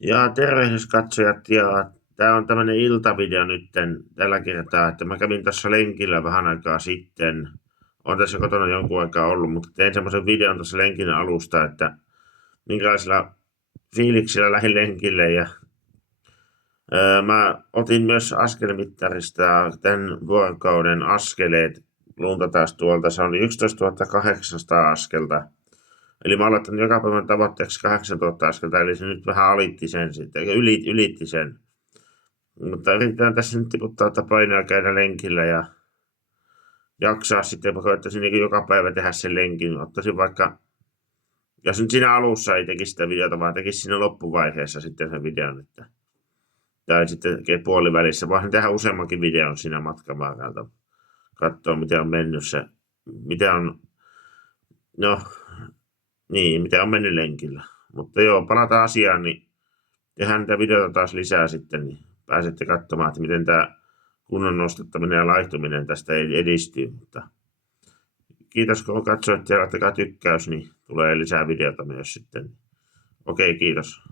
Ja tervehdys katsojat, ja tää on tämmönen iltavideo nytten tällä kertaa, että mä kävin tässä lenkillä vähän aikaa sitten. On tässä kotona jonkun aikaa ollut, mutta tein semmoisen videon tuossa lenkin alusta, että minkälaisilla fiiliksillä lähdin lenkille. Ja mä otin myös askelmittarista tämän vuorokauden askeleet lunta taas tuolta. Se oli 11 800 askelta. Eli mä aloitan joka päivän tavoitteeksi 8000 askelta, eli se nyt vähän alitti sen sitten, ylitti sen. Mutta yritetään tässä nyt tiputtaa painoa käydä lenkillä ja jaksaa sitten, mä koittaisin niin joka päivä tehdä sen lenkin. Ottaisin vaikka, jos nyt siinä alussa ei tekisi sitä videota, vaan tekisi siinä loppuvaiheessa sitten sen videon, että, tai sitten puolivälissä. Voisin tehdä useammankin videon siinä matkan varrelta. Katsoa, miten on mennyt se, miten on, no, niin, miten on mennyt lenkillä. Mutta joo, palataan asiaan, niin tehdään niitä videoita taas lisää sitten, niin pääsette katsomaan, että miten tämä kunnon nostattaminen ja laihtuminen tästä edistyy. Mutta kiitos, kun katsoitte ja laittakaa tykkäys, niin tulee lisää videota myös sitten. Okei, kiitos.